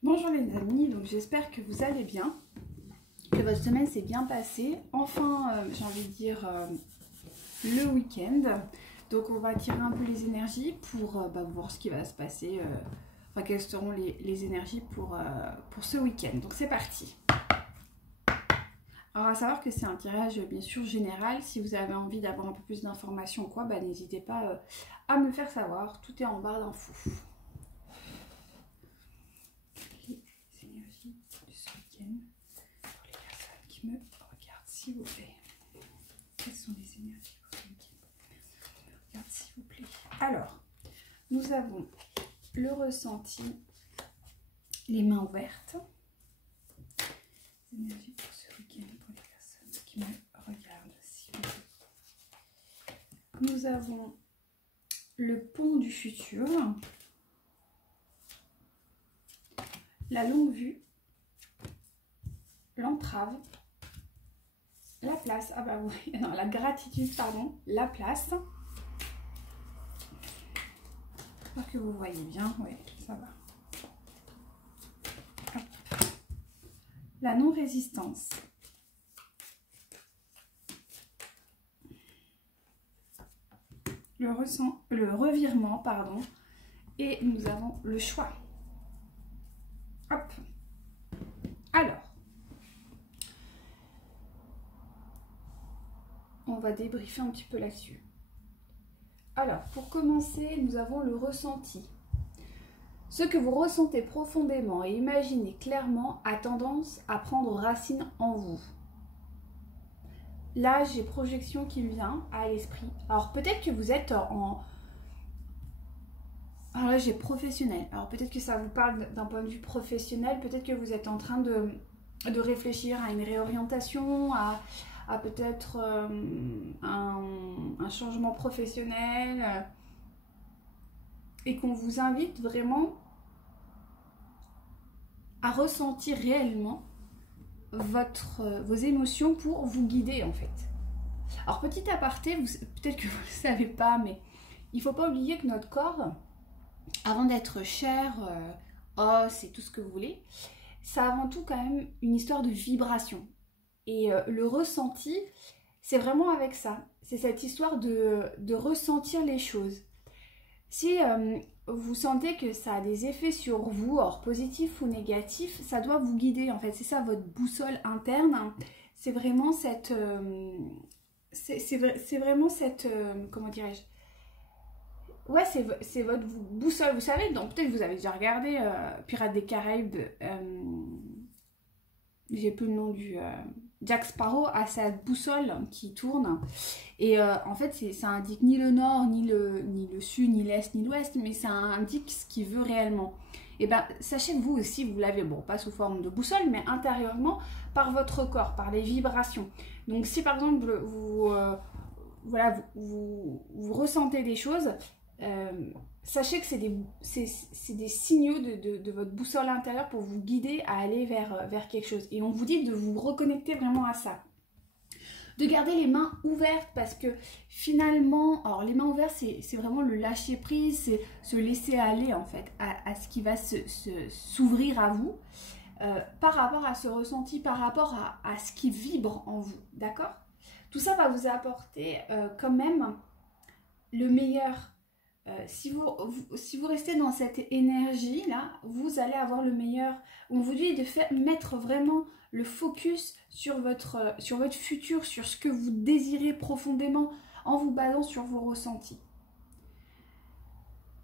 Bonjour les amis, donc j'espère que vous allez bien, que votre semaine s'est bien passée. Enfin, j'ai envie de dire le week-end. Donc on va tirer un peu les énergies pour voir ce qui va se passer, enfin quelles seront les énergies pour ce week-end. Donc c'est parti. Alors à savoir que c'est un tirage bien sûr général. Si vous avez envie d'avoir un peu plus d'informations ou quoi, n'hésitez pas à me le faire savoir. Tout est en barre d'infos. Pour les personnes qui me regardent, s'il vous plaît. Quelles sont les énergies pour le week-end? Regarde, s'il vous plaît. Alors, nous avons le ressenti, les mains ouvertes. Les énergies pour ce week-end pour les personnes qui me regardent, s'il vous plaît. Nous avons le pont du futur, la longue vue, l'entrave, la place, non, la gratitude, pardon, la place. J'espère que vous voyez bien, oui, ça va. Hop. La non-résistance. Le revirement, pardon. Et nous avons le choix. Hop. Alors. On va débriefer un petit peu là-dessus. Alors, pour commencer, nous avons le ressenti. Ce que vous ressentez profondément et imaginez clairement a tendance à prendre racine en vous. Là, j'ai projection qui me vient à l'esprit. Alors, peut-être que vous êtes en... Alors là, j'ai professionnel. Alors, peut-être que ça vous parle d'un point de vue professionnel. Peut-être que vous êtes en train de réfléchir à une réorientation, à peut-être un changement professionnel et qu'on vous invite vraiment à ressentir réellement vos émotions pour vous guider en fait. Alors petit aparté, peut-être que vous ne le savez pas, mais il ne faut pas oublier que notre corps, avant d'être chair, os et tout ce que vous voulez, ça a avant tout quand même une histoire de vibration. Et le ressenti, c'est vraiment avec ça. C'est cette histoire de ressentir les choses. Si vous sentez que ça a des effets sur vous, alors positifs ou négatifs, ça doit vous guider en fait. C'est ça votre boussole interne. C'est vraiment cette... c'est vraiment cette... comment dirais-je? Ouais, c'est votre boussole. Vous savez, donc peut-être vous avez déjà regardé Pirates des Caraïbes. J'ai plus le nom du... Jack Sparrow a sa boussole qui tourne et en fait ça indique ni le nord, ni le sud, ni l'est, ni l'ouest, mais ça indique ce qu'il veut réellement. Et sachez que vous aussi vous l'avez, bon pas sous forme de boussole, mais intérieurement par votre corps, par les vibrations. Donc si par exemple vous ressentez des choses, sachez que c'est des signaux de votre boussole intérieure pour vous guider à aller vers quelque chose. Et on vous dit de vous reconnecter vraiment à ça. De garder les mains ouvertes parce que finalement, alors les mains ouvertes c'est vraiment le lâcher prise, c'est se laisser aller en fait à ce qui va s'ouvrir à vous par rapport à ce ressenti, par rapport à ce qui vibre en vous, d'accord? Tout ça va vous apporter quand même le meilleur. Si vous restez dans cette énergie là, vous allez avoir le meilleur. On vous dit de mettre vraiment le focus sur votre futur, sur ce que vous désirez profondément en vous basant sur vos ressentis.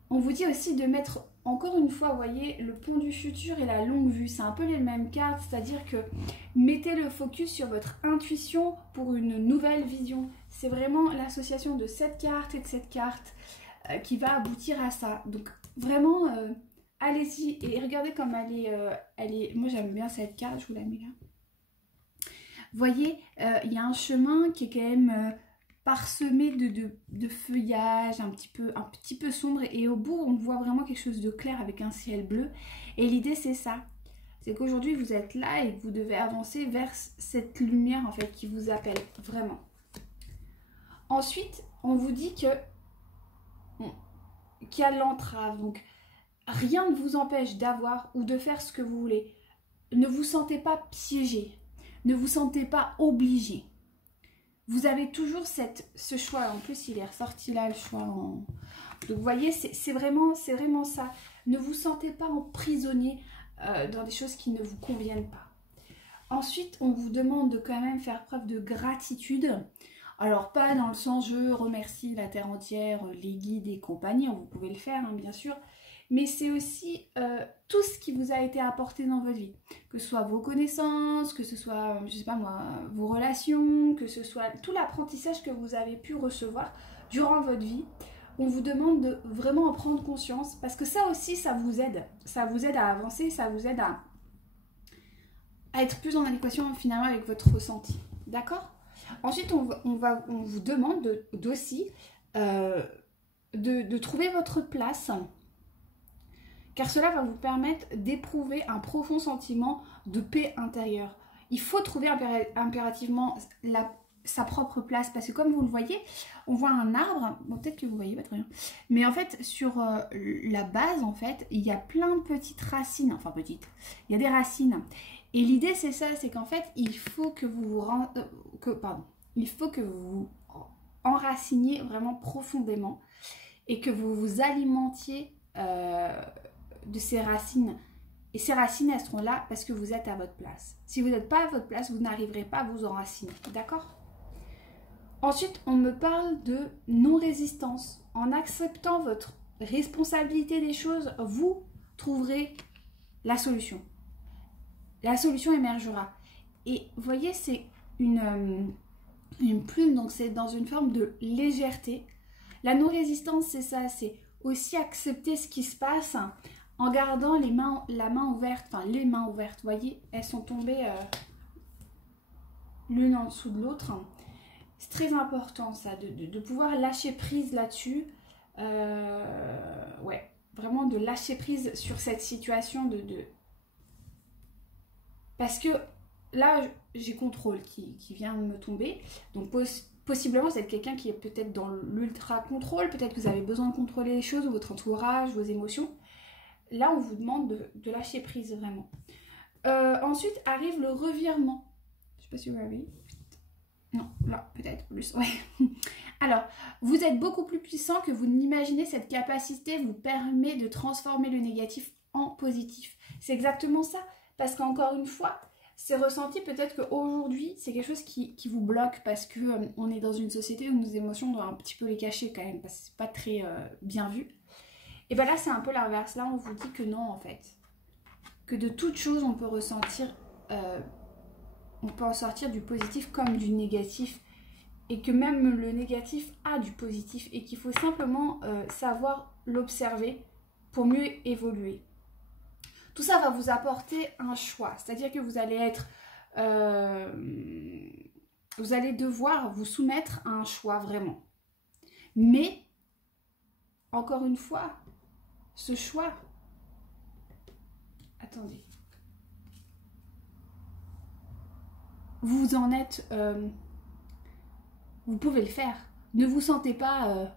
On vous dit aussi de mettre, encore une fois, vous voyez, le pont du futur et la longue vue. C'est un peu les mêmes cartes, c'est-à-dire que mettez le focus sur votre intuition pour une nouvelle vision. C'est vraiment l'association de cette carte et de cette carte qui va aboutir à ça. Donc vraiment, allez-y et regardez comme elle est... Moi j'aime bien cette carte, je vous la mets là. Vous voyez, il y a un chemin qui est quand même parsemé de feuillage, un petit peu sombre. Et au bout, on voit vraiment quelque chose de clair avec un ciel bleu. Et l'idée, c'est ça. C'est qu'aujourd'hui, vous êtes là et que vous devez avancer vers cette lumière en fait qui vous appelle, vraiment. Ensuite, on vous dit qu'il y a l'entrave. Donc, rien ne vous empêche d'avoir ou de faire ce que vous voulez. Ne vous sentez pas piégé. Ne vous sentez pas obligé. Vous avez toujours ce choix. En plus, il est ressorti là, le choix. Donc, vous voyez, c'est vraiment ça. Ne vous sentez pas emprisonné dans des choses qui ne vous conviennent pas. Ensuite, on vous demande de quand même faire preuve de gratitude. Alors, pas dans le sens je remercie la terre entière, les guides et compagnie, vous pouvez le faire, hein, bien sûr. Mais c'est aussi tout ce qui vous a été apporté dans votre vie. Que ce soit vos connaissances, que ce soit, je sais pas moi, vos relations, que ce soit tout l'apprentissage que vous avez pu recevoir durant votre vie. On vous demande de vraiment en prendre conscience parce que ça aussi, ça vous aide. Ça vous aide à avancer, ça vous aide à être plus en adéquation finalement avec votre ressenti. D'accord ? Ensuite, on vous demande aussi de trouver votre place, car cela va vous permettre d'éprouver un profond sentiment de paix intérieure. Il faut trouver impérativement sa propre place, parce que comme vous le voyez, on voit un arbre, bon peut-être que vous voyez pas très bien, mais en fait sur la base, en fait, il y a plein de petites racines, enfin petites, il y a des racines. Et l'idée c'est ça, c'est qu'en fait, il faut que vous vous enraciniez vraiment profondément et que vous vous alimentiez de ces racines. Et ces racines, elles seront là parce que vous êtes à votre place. Si vous n'êtes pas à votre place, vous n'arriverez pas à vous enraciner. D'accord ? Ensuite, on me parle de non-résistance. En acceptant votre responsabilité des choses, vous trouverez la solution. La solution émergera. Et vous voyez, c'est une plume, donc c'est dans une forme de légèreté. La non-résistance, c'est ça, c'est aussi accepter ce qui se passe en gardant la main ouverte, enfin les mains ouvertes, vous voyez, elles sont tombées l'une en dessous de l'autre. C'est très important ça, de pouvoir lâcher prise là-dessus. Ouais, vraiment de lâcher prise sur cette situation Parce que là, j'ai contrôle qui vient de me tomber. Donc possiblement, vous êtes quelqu'un qui est peut-être dans l'ultra-contrôle. Peut-être que vous avez besoin de contrôler les choses, votre entourage, vos émotions. Là, on vous demande de lâcher prise vraiment. Ensuite, arrive le revirement. Je ne sais pas si vous l'avez. Non, là, peut-être plus. Ouais. Alors, vous êtes beaucoup plus puissant que vous n'imaginez. Cette capacité vous permet de transformer le négatif en positif. C'est exactement ça. Parce qu'encore une fois, c'est ressenti peut-être qu'aujourd'hui, c'est quelque chose qui vous bloque parce qu'on est dans une société où nos émotions, on doit un petit peu les cacher quand même, parce que c'est pas très bien vu. Et bien là, c'est un peu l'inverse. Là, on vous dit que non, en fait. Que de toute chose, on peut ressentir, on peut en sortir du positif comme du négatif. Et que même le négatif a du positif. Et qu'il faut simplement savoir l'observer pour mieux évoluer. Tout ça va vous apporter un choix. C'est-à-dire que vous allez être... vous allez devoir vous soumettre à un choix vraiment. Mais, encore une fois, ce choix... Attendez. Vous en êtes... vous pouvez le faire. Ne vous sentez pas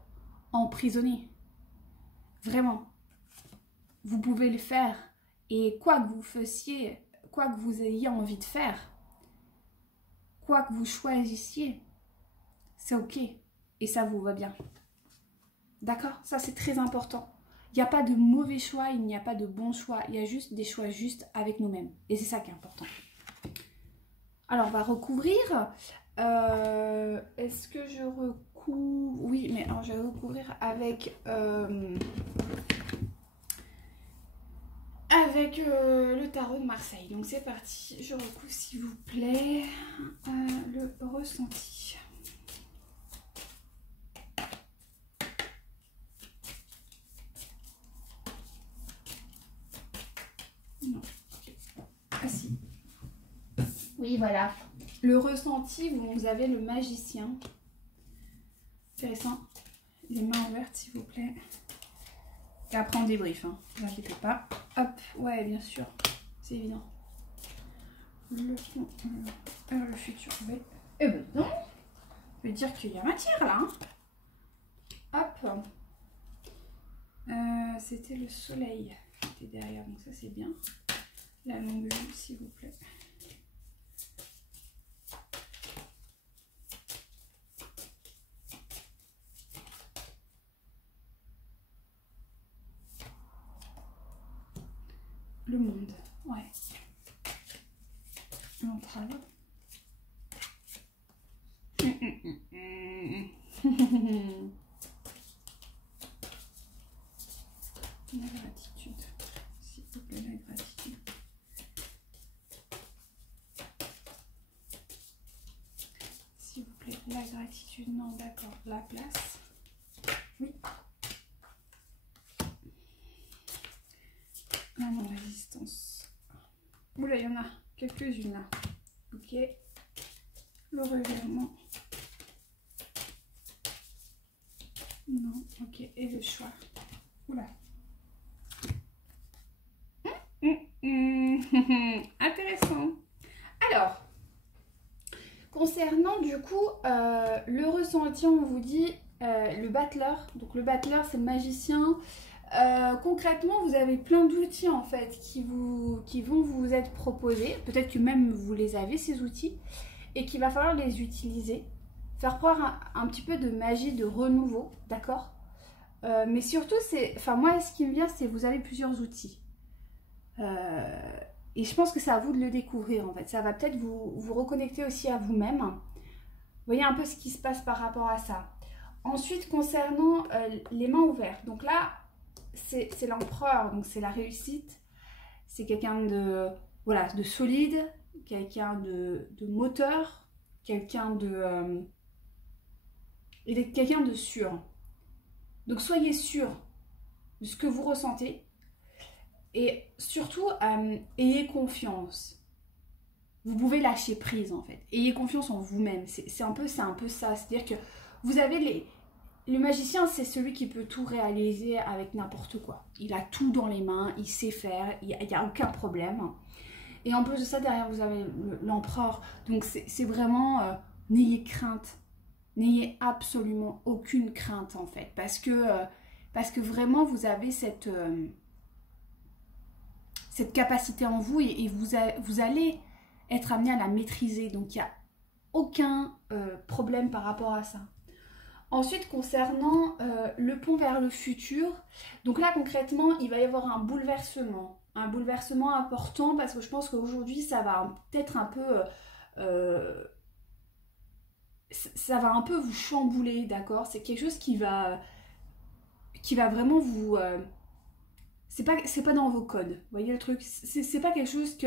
emprisonné. Vraiment. Vous pouvez le faire. Et quoi que vous fassiez, quoi que vous ayez envie de faire, quoi que vous choisissiez, c'est ok. Et ça vous va bien. D'accord ? Ça, c'est très important. Il n'y a pas de mauvais choix, il n'y a pas de bon choix. Il y a juste des choix justes avec nous-mêmes. Et c'est ça qui est important. Alors, on va recouvrir. Est-ce que je recouvre? Oui, mais alors, je vais recouvrir avec... le tarot de Marseille. Donc c'est parti, je recouvre s'il vous plaît le ressenti. Non. Ah si. Oui, voilà. Le ressenti, vous avez le magicien. Intéressant. Les mains ouvertes s'il vous plaît. Et après on débrief, hein. Ne vous inquiétez pas. Hop, ouais, bien sûr, c'est évident. Le futur B. Eh ben non, ça veut dire qu'il y a matière là. Hein. Hop. C'était le soleil qui était derrière, donc ça c'est bien. La longue vue, s'il vous plaît. Le monde, ouais. L'entrave. La gratitude, s'il vous plaît, la gratitude. S'il vous plaît, la gratitude, non, d'accord, la place. Oui. La non-résistance. Oula, il y en a quelques-unes là. Ok. Le revirement. Non, ok. Et le choix. Oula. Intéressant. Alors, concernant du coup le ressenti, on vous dit le battleur. Donc le battleur, c'est le magicien. Concrètement, vous avez plein d'outils en fait qui vont vous être proposés. Peut-être que même vous les avez ces outils et qu'il va falloir les utiliser. Faire preuve un petit peu de magie, de renouveau, d'accord. Mais surtout, moi, ce qui me vient, c'est vous avez plusieurs outils. Et je pense que c'est à vous de le découvrir en fait. Ça va peut-être vous reconnecter aussi à vous-même. Vous voyez un peu ce qui se passe par rapport à ça. Ensuite, concernant les mains ouvertes. Donc là, c'est l'empereur, donc c'est la réussite. C'est quelqu'un de, voilà, de solide, quelqu'un de moteur, quelqu'un de sûr. Donc soyez sûr de ce que vous ressentez et surtout ayez confiance. Vous pouvez lâcher prise en fait. Ayez confiance en vous-même. C'est un peu ça. C'est-à-dire que vous avez le magicien, c'est celui qui peut tout réaliser avec n'importe quoi. Il a tout dans les mains, il sait faire, il n'y a aucun problème. Et en plus de ça, derrière, vous avez l'empereur. Donc c'est vraiment, n'ayez crainte. N'ayez absolument aucune crainte en fait. Parce que vraiment, vous avez cette capacité en vous et vous allez être amené à la maîtriser. Donc il n'y a aucun problème par rapport à ça. Ensuite, concernant le pont vers le futur, donc là concrètement, il va y avoir un bouleversement important parce que je pense qu'aujourd'hui, ça va peut-être un peu, ça va un peu vous chambouler, d'accord? C'est quelque chose qui va vraiment vous, c'est pas dans vos codes, vous voyez le truc? C'est pas quelque chose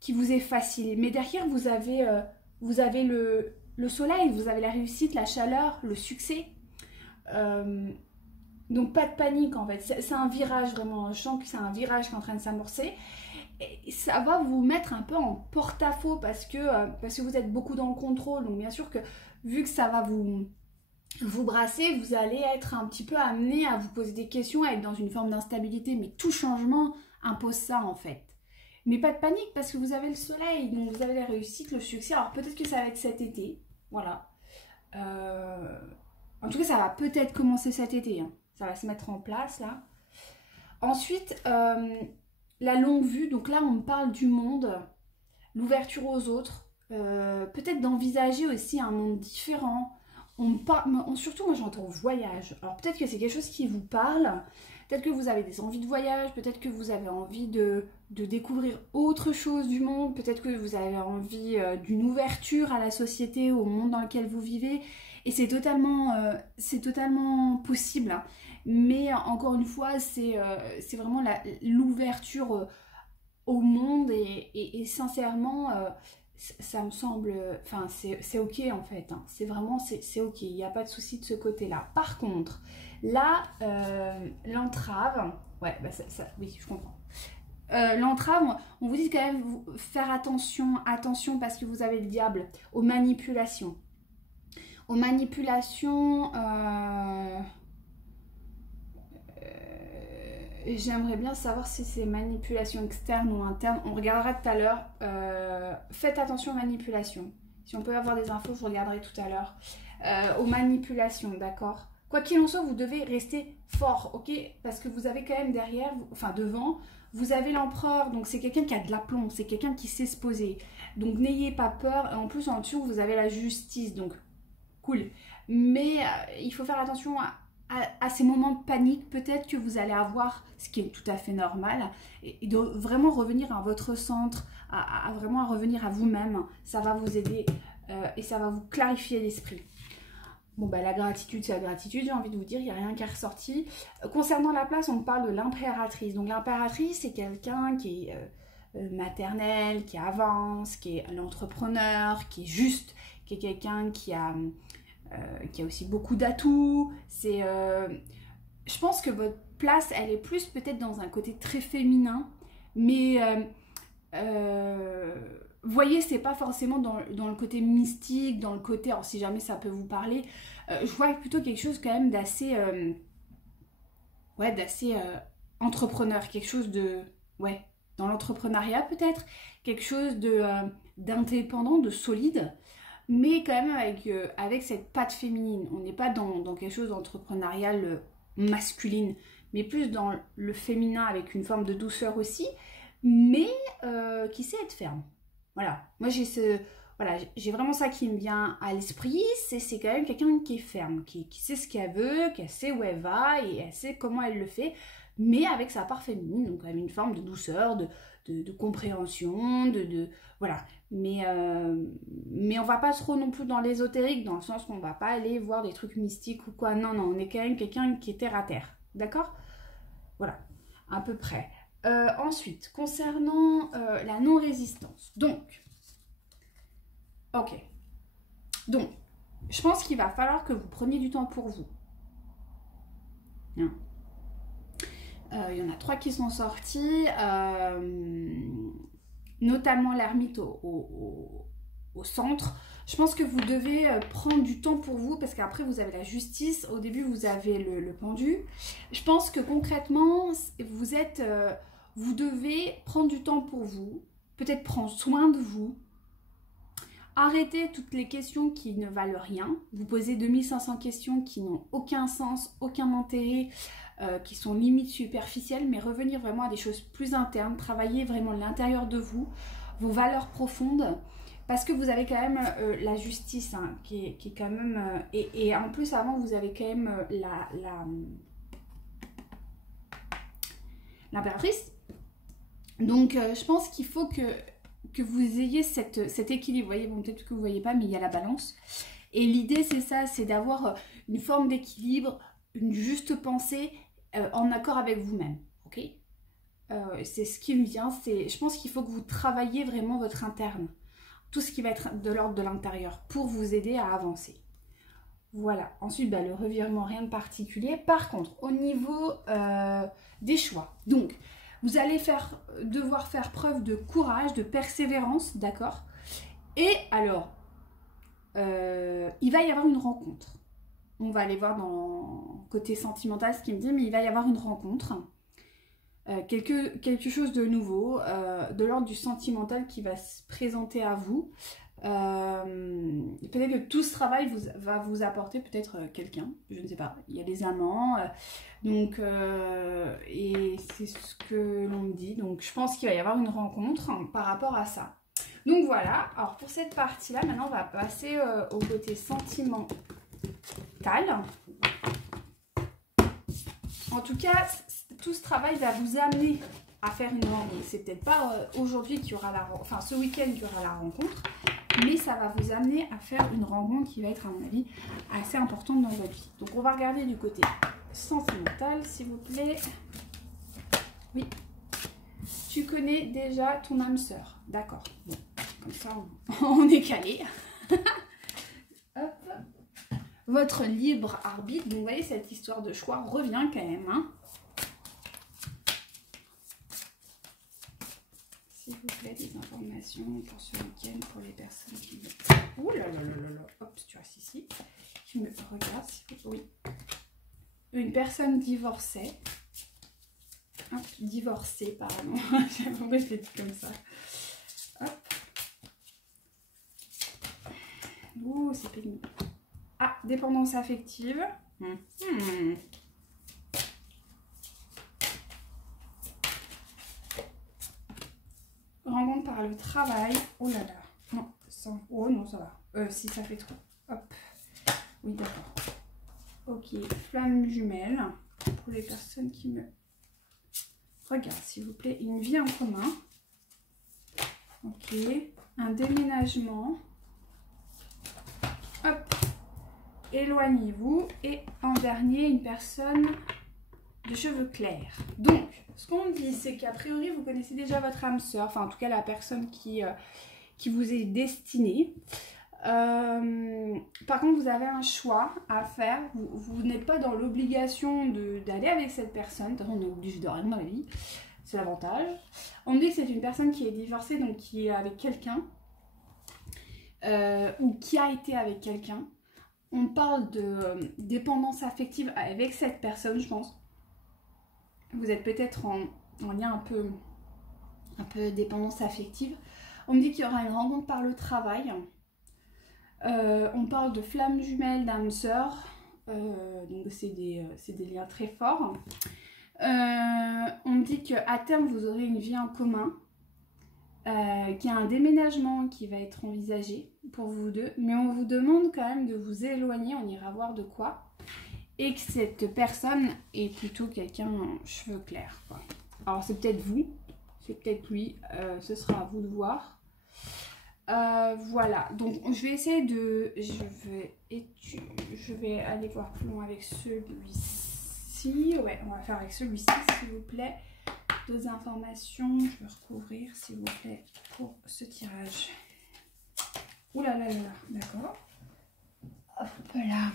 qui vous est facile, mais derrière vous avez le soleil, vous avez la réussite, la chaleur, le succès. Donc pas de panique en fait. C'est un virage vraiment. Je sens que c'est un virage qui est en train de s'amorcer. Et ça va vous mettre un peu en porte-à-faux parce que vous êtes beaucoup dans le contrôle. Donc bien sûr que vu que ça va vous brasser, vous allez être un petit peu amené à vous poser des questions, à être dans une forme d'instabilité. Mais tout changement impose ça en fait. Mais pas de panique parce que vous avez le soleil, donc vous avez la réussite, le succès. Alors peut-être que ça va être cet été. Voilà. En tout cas, ça va peut-être commencer cet été. Hein. Ça va se mettre en place, là. Ensuite, la longue vue. Donc là, on parle du monde, l'ouverture aux autres. Peut-être d'envisager aussi un monde différent. Surtout, moi, j'entends voyage. Alors peut-être que c'est quelque chose qui vous parle. Peut-être que vous avez des envies de voyage. Peut-être que vous avez envie de découvrir autre chose du monde, peut-être que vous avez envie d'une ouverture à la société, au monde dans lequel vous vivez, et c'est totalement possible, hein. Mais encore une fois, c'est vraiment l'ouverture au monde, et sincèrement, ça me semble, enfin c'est ok en fait, hein. C'est vraiment, c'est ok, il n'y a pas de souci de ce côté-là. Par contre, là, l'entrave, ouais, bah oui, je comprends. L'entrave, on vous dit quand même faire attention parce que vous avez le diable, aux manipulations. J'aimerais bien savoir si c'est manipulation externe ou interne. On regardera tout à l'heure. Faites attention aux manipulations. Si on peut avoir des infos, je regarderai tout à l'heure. Aux manipulations, d'accord? Quoi qu'il en soit, vous devez rester fort, ok? Parce que vous avez quand même derrière, enfin devant, vous avez l'empereur, donc c'est quelqu'un qui a de l'aplomb, c'est quelqu'un qui sait se poser. Donc n'ayez pas peur, et en plus en dessous, vous avez la justice, donc cool. Mais il faut faire attention à ces moments de panique peut-être que vous allez avoir, ce qui est tout à fait normal, et de vraiment revenir à votre centre, vraiment à revenir à vous-même. Ça va vous aider et ça va vous clarifier l'esprit. Bon, bah, la gratitude, c'est la gratitude, j'ai envie de vous dire, il n'y a rien qui est ressorti. Concernant la place, on parle de l'impératrice. Donc l'impératrice, c'est quelqu'un qui est maternel, qui avance, qui est l'entrepreneur, qui est juste, qui est quelqu'un qui a aussi beaucoup d'atouts. Je pense que votre place, elle est plus peut-être dans un côté très féminin, mais vous voyez, c'est pas forcément dans le côté mystique, dans le côté, alors si jamais ça peut vous parler, je vois plutôt quelque chose quand même d'assez entrepreneur, quelque chose de, ouais, dans l'entrepreneuriat peut-être, quelque chose d'indépendant, de solide, mais quand même avec cette patte féminine. On n'est pas dans quelque chose d'entrepreneurial masculine, mais plus dans le féminin avec une forme de douceur aussi, mais qui sait être ferme. Voilà, moi j'ai vraiment ça qui me vient à l'esprit, c'est quand même quelqu'un qui est ferme, qui sait ce qu'elle veut, qui sait où elle va et elle sait comment elle le fait, mais avec sa part féminine, donc quand même une forme de douceur, de compréhension, voilà. Mais on va pas trop non plus dans l'ésotérique, dans le sens qu'on va pas aller voir des trucs mystiques ou quoi, non, on est quand même quelqu'un qui est terre à terre, d'accord? Voilà, à peu près. Ensuite, concernant la non-résistance. Donc, ok. Donc, je pense qu'il va falloir que vous preniez du temps pour vous. Hein. Il y en a 3 qui sont sortis, notamment l'ermite au centre. Je pense que vous devez prendre du temps pour vous, parce qu'après vous avez la justice, au début vous avez le pendu. Je pense que concrètement, vous devez prendre du temps pour vous, peut-être prendre soin de vous, arrêtez toutes les questions qui ne valent rien, vous posez 2500 questions qui n'ont aucun sens, aucun intérêt, qui sont limite superficielles, mais revenir vraiment à des choses plus internes, travailler vraiment l'intérieur de vous, vos valeurs profondes, parce que vous avez quand même la justice, hein, qui est quand même... et en plus, avant, vous avez quand même l'impératrice. Donc, je pense qu'il faut que vous ayez cet équilibre. Vous voyez, bon, peut-être que vous ne voyez pas, mais il y a la balance. Et l'idée, c'est ça, c'est d'avoir une forme d'équilibre, une juste pensée en accord avec vous-même. Ok, c'est ce qui me vient. Je pense qu'il faut que vous travailliez vraiment votre interne. Tout ce qui va être de l'ordre de l'intérieur pour vous aider à avancer. Voilà. Ensuite, le revirement, rien de particulier. Par contre, au niveau des choix. Donc, vous allez devoir faire preuve de courage, de persévérance, d'accord? Et alors, il va y avoir une rencontre. On va aller voir dans le côté sentimental ce qu'il me dit, mais il va y avoir une rencontre. Quelque chose de nouveau, de l'ordre du sentimental qui va se présenter à vous. Peut-être que tout ce travail va vous apporter peut-être quelqu'un, je ne sais pas, il y a des amants, donc et c'est ce que l'on me dit, donc je pense qu'il va y avoir une rencontre par rapport à ça. Donc voilà, alors pour cette partie là, maintenant on va passer au côté sentimental. En tout cas, tout ce travail va vous amener à faire une rencontre. C'est peut-être pas aujourd'hui qu'il y aura ce week-end qu'il y aura la rencontre, mais ça va vous amener à faire une rencontre qui va être, à mon avis, assez importante dans votre vie. Donc, on va regarder du côté sentimental, s'il vous plaît. Oui. Tu connais déjà ton âme sœur. D'accord. Bon, comme ça, on est calé. Hop. Votre libre arbitre. Donc, vous voyez, cette histoire de choix revient quand même, hein. S'il vous plaît, des informations pour ce week-end pour les personnes qui me... Ouh là là là là là. Hop, tu restes ici. Qui me regarde, s'il vous plaît. Oui. Une personne divorcée. Hop, divorcée, pardon. J'avais compris, je l'ai dit comme ça. Hop. Ouh, c'est pénible. Ah, dépendance affective. Rencontre par le travail. Oh là là. Non, ça. Oh non, ça va. Si ça fait trop. Hop. Oui, d'accord. Ok. Flamme jumelle. Pour les personnes qui me regardent, s'il vous plaît. Une vie en commun. Ok. Un déménagement. Hop. Éloignez-vous. Et en dernier, une personne de cheveux clairs. Donc, ce qu'on dit, c'est qu'a priori, vous connaissez déjà votre âme sœur. Enfin, en tout cas, la personne qui vous est destinée. Par contre, vous avez un choix à faire. Vous n'êtes pas dans l'obligation d'aller avec cette personne. De toute façon, on est obligé de rien dans la vie. C'est l'avantage. On me dit que c'est une personne qui est divorcée, donc qui est avec quelqu'un. Ou qui a été avec quelqu'un. On parle de dépendance affective avec cette personne, je pense. Vous êtes peut-être en lien un peu dépendance affective. On me dit qu'il y aura une rencontre par le travail. On parle de flammes jumelles d'âme sœur. Donc c'est des liens très forts. On me dit qu'à terme, vous aurez une vie en commun. Qu'il y a un déménagement qui va être envisagé pour vous deux. Mais on vous demande quand même de vous éloigner. On ira voir de quoi. Et que cette personne est plutôt quelqu'un en cheveux clairs, quoi. Alors c'est peut-être vous, c'est peut-être lui, ce sera à vous de voir. Voilà, donc je vais essayer de... Je vais aller voir plus loin avec celui-ci. Ouais, on va faire avec celui-ci, s'il vous plaît. 2 informations, je vais recouvrir, s'il vous plaît, pour ce tirage. Ouh là là là là, d'accord. Hop là.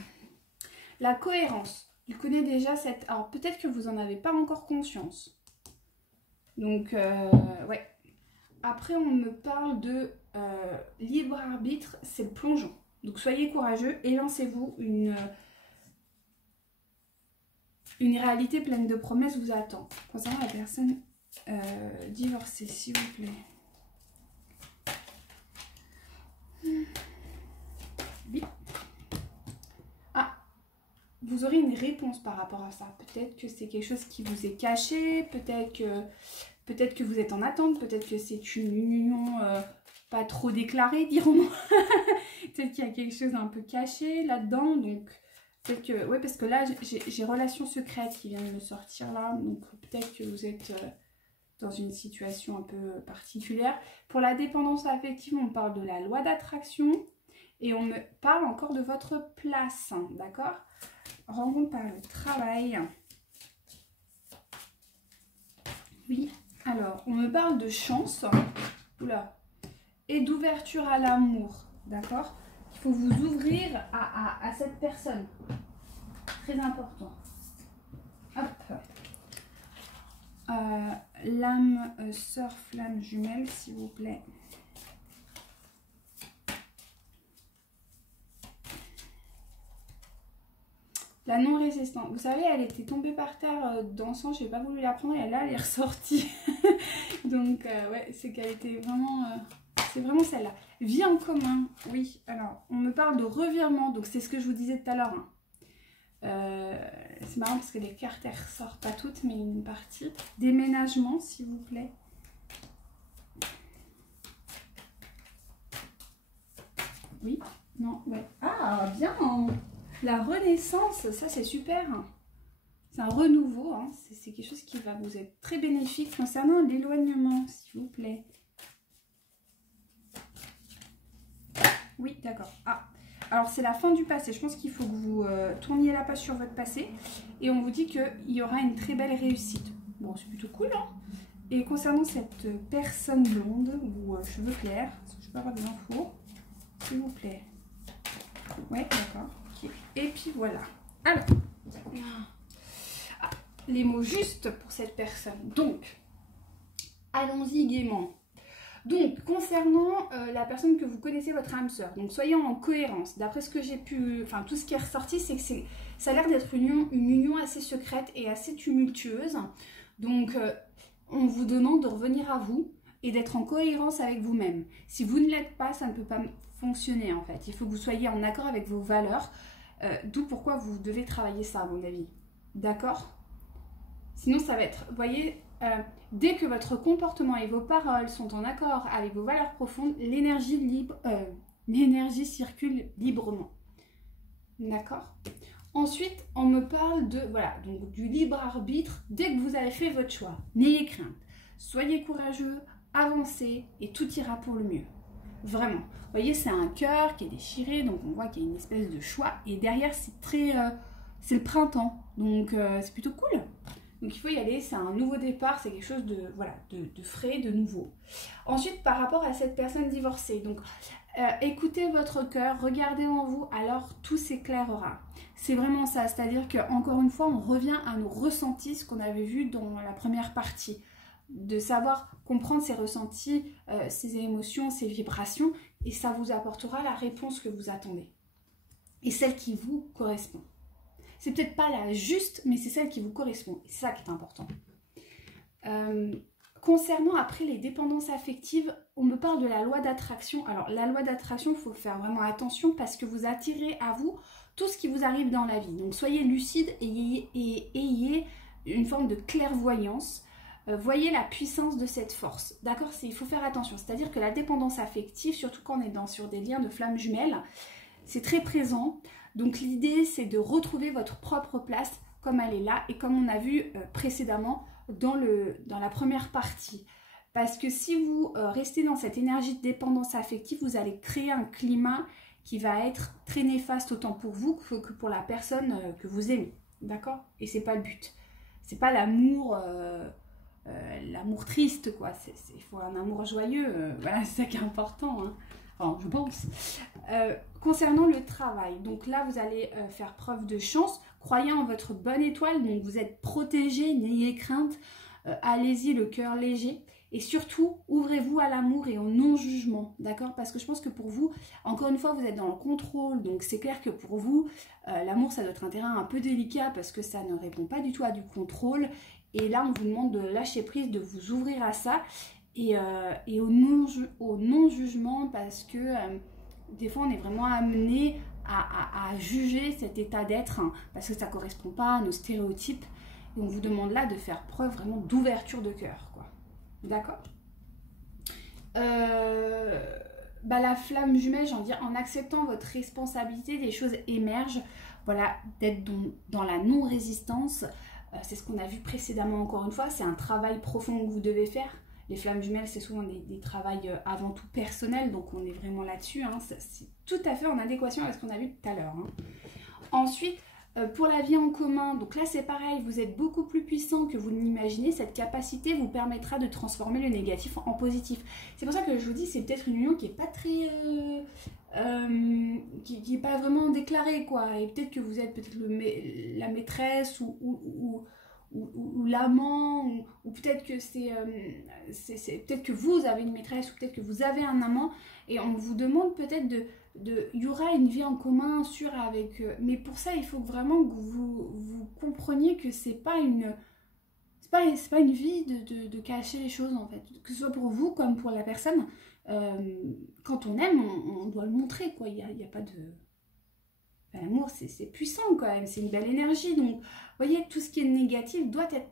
La cohérence, il connaît déjà cette... Alors peut-être que vous n'en avez pas encore conscience. Donc, ouais. Après, on me parle de libre arbitre, c'est le plongeon. Donc soyez courageux et lancez-vous. Une réalité pleine de promesses vous attend. Concernant la personne divorcée, s'il vous plaît. Oui. Vous aurez une réponse par rapport à ça. Peut-être que c'est quelque chose qui vous est caché, peut-être que vous êtes en attente, peut-être que c'est une union pas trop déclarée, dirons-nous. Peut-être qu'il y a quelque chose un peu caché là-dedans, donc peut-être que... Oui, parce que là, j'ai relation secrète qui vient de me sortir là, donc peut-être que vous êtes dans une situation un peu particulière. Pour la dépendance affective, on parle de la loi d'attraction et on me parle encore de votre place, hein, d'accord ? Rencontre par le travail. Oui, alors, on me parle de chance. Oula. Et d'ouverture à l'amour. D'accord ? Il faut vous ouvrir à cette personne. Très important. Hop. L'âme sœur flamme jumelle, s'il vous plaît. La non-résistante. Vous savez, elle était tombée par terre dansant. Je n'ai pas voulu la prendre et là, elle est ressortie. Donc, ouais, c'est qu'elle était vraiment... c'est vraiment celle-là. Vie en commun. Oui, alors, on me parle de revirement. Donc, c'est ce que je vous disais tout à l'heure. Hein. C'est marrant parce que les cartes, elles ne ressortent pas toutes, mais une partie. Déménagement, s'il vous plaît. Oui, non, ouais. Ah, bien. La renaissance, ça c'est super. C'est un renouveau, hein. C'est quelque chose qui va vous être très bénéfique. Concernant l'éloignement, s'il vous plaît. Oui, d'accord. Ah, alors c'est la fin du passé. Je pense qu'il faut que vous tourniez la page sur votre passé. Et on vous dit qu'il y aura une très belle réussite. Bon, c'est plutôt cool, hein. Et concernant cette personne blonde ou cheveux clairs, je peux avoir des infos, s'il vous plaît. Ouais, d'accord. Okay. Et puis voilà. Alors, les mots justes pour cette personne. Donc, allons-y gaiement. Donc, concernant la personne que vous connaissez, votre âme sœur, donc soyez en cohérence. D'après ce que j'ai pu... Enfin, tout ce qui est ressorti, c'est que ça a l'air d'être une union assez secrète et assez tumultueuse. Donc, on vous demande de revenir à vous et d'être en cohérence avec vous-même. Si vous ne l'êtes pas, ça ne peut pas fonctionner en fait. Il faut que vous soyez en accord avec vos valeurs. D'où pourquoi vous devez travailler ça, à mon avis. D'accord? Sinon, ça va être, vous voyez, dès que votre comportement et vos paroles sont en accord avec vos valeurs profondes, l'énergie circule librement. D'accord? Ensuite, on me parle de, voilà, donc du libre arbitre dès que vous avez fait votre choix. N'ayez crainte. Soyez courageux, avancez et tout ira pour le mieux. Vraiment. Vous voyez, c'est un cœur qui est déchiré, donc on voit qu'il y a une espèce de choix. Et derrière, c'est très, c'est le printemps, donc c'est plutôt cool. Donc il faut y aller, c'est un nouveau départ, c'est quelque chose de, voilà, de frais, de nouveau. Ensuite, par rapport à cette personne divorcée, donc écoutez votre cœur, regardez en vous, alors tout s'éclairera. C'est vraiment ça, c'est-à-dire qu'encore une fois, on revient à nos ressentis, ce qu'on avait vu dans la première partie. De savoir comprendre ses ressentis, ses émotions, ses vibrations, et ça vous apportera la réponse que vous attendez. Et celle qui vous correspond. C'est peut-être pas la juste, mais c'est celle qui vous correspond. Et c'est ça qui est important. Concernant après les dépendances affectives, on me parle de la loi d'attraction. Alors la loi d'attraction, il faut faire vraiment attention parce que vous attirez à vous tout ce qui vous arrive dans la vie. Donc soyez lucide et ayez une forme de clairvoyance. Voyez la puissance de cette force. D'accord? Il faut faire attention. C'est-à-dire que la dépendance affective, surtout quand on est sur des liens de flammes jumelles, c'est très présent. Donc l'idée, c'est de retrouver votre propre place comme elle est là et comme on a vu précédemment dans la première partie. Parce que si vous restez dans cette énergie de dépendance affective, vous allez créer un climat qui va être très néfaste autant pour vous que pour la personne que vous aimez. D'accord? Et c'est pas le but. C'est pas l'amour l'amour triste, quoi. Il faut un amour joyeux. Voilà, c'est ça qui est important, hein. Enfin, je pense. Concernant le travail, donc là, vous allez faire preuve de chance. Croyez en votre bonne étoile, donc vous êtes protégé, n'ayez crainte. Allez-y, le cœur léger. Et surtout, ouvrez-vous à l'amour et au non-jugement, d'accord? Parce que je pense que pour vous, encore une fois, vous êtes dans le contrôle. Donc c'est clair que pour vous, l'amour, ça doit être un terrain un peu délicat parce que ça ne répond pas du tout à du contrôle. Et là, on vous demande de lâcher prise, de vous ouvrir à ça et au non-jugement parce que des fois, on est vraiment amené à juger cet état d'être hein, parce que ça ne correspond pas à nos stéréotypes. Et on vous demande là de faire preuve vraiment d'ouverture de cœur, quoi. D'accord? La flamme jumelle, j'ai envie de dire, en acceptant votre responsabilité, des choses émergent. Voilà, d'être dans la non-résistance. C'est ce qu'on a vu précédemment encore une fois. C'est un travail profond que vous devez faire. Les flammes jumelles, c'est souvent des travails avant tout personnels. Donc on est vraiment là-dessus. Hein. C'est tout à fait en adéquation avec ce qu'on a vu tout à l'heure. Hein. Ensuite, pour la vie en commun, donc là c'est pareil, vous êtes beaucoup plus puissant que vous ne l'imaginez. Cette capacité vous permettra de transformer le négatif en positif. C'est pour ça que je vous dis, c'est peut-être une union qui n'est pas très... qui n'est pas vraiment déclarée, quoi. Et peut-être que vous êtes peut-être la maîtresse ou l'amant, ou peut-être que peut-être que vous avez une maîtresse, ou peut-être que vous avez un amant, et on vous demande peut-être il y aura une vie en commun sûre avec mais pour ça il faut vraiment que vous compreniez que c'est pas une vie de cacher les choses en fait, que ce soit pour vous comme pour la personne. Quand on aime on doit le montrer, quoi. Il y a pas de... L'amour c'est puissant quand même, c'est une belle énergie, donc vous voyez, tout ce qui est négatif doit être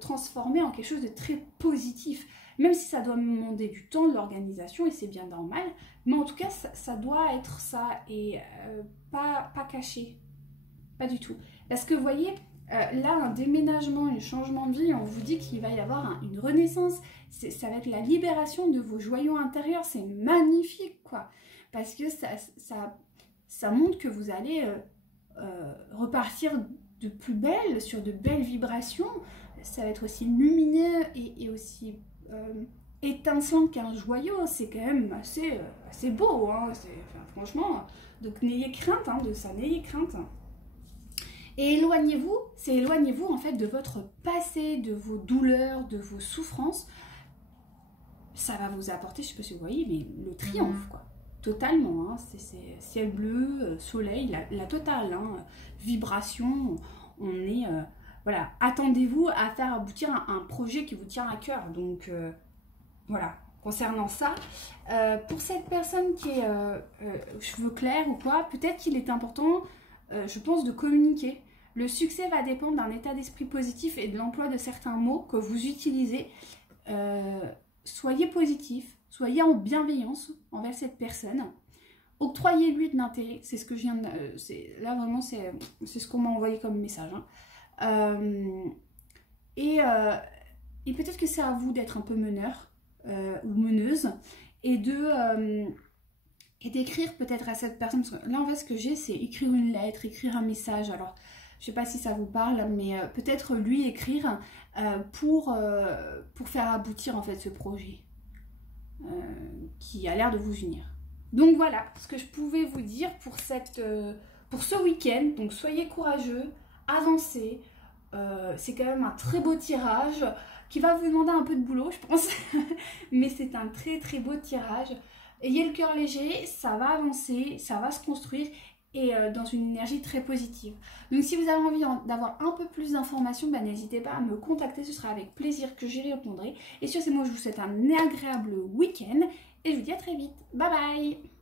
transformé en quelque chose de très positif. Même si ça doit me demander du temps, de l'organisation, et c'est bien normal. Mais en tout cas, ça doit être ça, et pas caché. Pas du tout. Parce que vous voyez, là, un déménagement, un changement de vie, on vous dit qu'il va y avoir une renaissance. Ça va être la libération de vos joyaux intérieurs. C'est magnifique, quoi. Parce que ça montre que vous allez repartir de plus belle, sur de belles vibrations. Ça va être aussi lumineux et aussi... étincelant qu'un joyau, c'est quand même assez beau, hein, franchement, donc n'ayez crainte hein, de ça, n'ayez crainte. Et éloignez-vous en fait de votre passé, de vos douleurs, de vos souffrances. Ça va vous apporter, je sais pas si vous voyez, mais le triomphe, quoi. Totalement, hein, c'est ciel bleu, soleil, la totale, hein, vibration, on est... voilà, attendez-vous à faire aboutir un projet qui vous tient à cœur. Donc, voilà, concernant ça, pour cette personne qui est cheveux clairs ou quoi, peut-être qu'il est important je pense, de communiquer. Le succès va dépendre d'un état d'esprit positif et de l'emploi de certains mots que vous utilisez. Soyez positif, soyez en bienveillance envers cette personne. Octroyez-lui de l'intérêt, c'est ce que je viens de... là vraiment c'est ce qu'on m'a envoyé comme message. Hein. Et peut-être que c'est à vous d'être un peu meneur ou meneuse et d'écrire peut-être à cette personne. Parce que là en fait ce que j'ai c'est écrire une lettre, écrire un message. Alors je sais pas si ça vous parle, mais peut-être lui écrire pour faire aboutir en fait ce projet qui a l'air de vous unir. Donc voilà ce que je pouvais vous dire pour ce week-end. Donc soyez courageux, avancez. C'est quand même un très beau tirage qui va vous demander un peu de boulot, je pense. Mais c'est un très très beau tirage. Ayez le cœur léger, ça va avancer, ça va se construire et dans une énergie très positive. Donc si vous avez envie d'avoir un peu plus d'informations, bah, n'hésitez pas à me contacter, ce sera avec plaisir que j'y répondrai. Et sur ce, moi je vous souhaite un agréable week-end et je vous dis à très vite. Bye bye!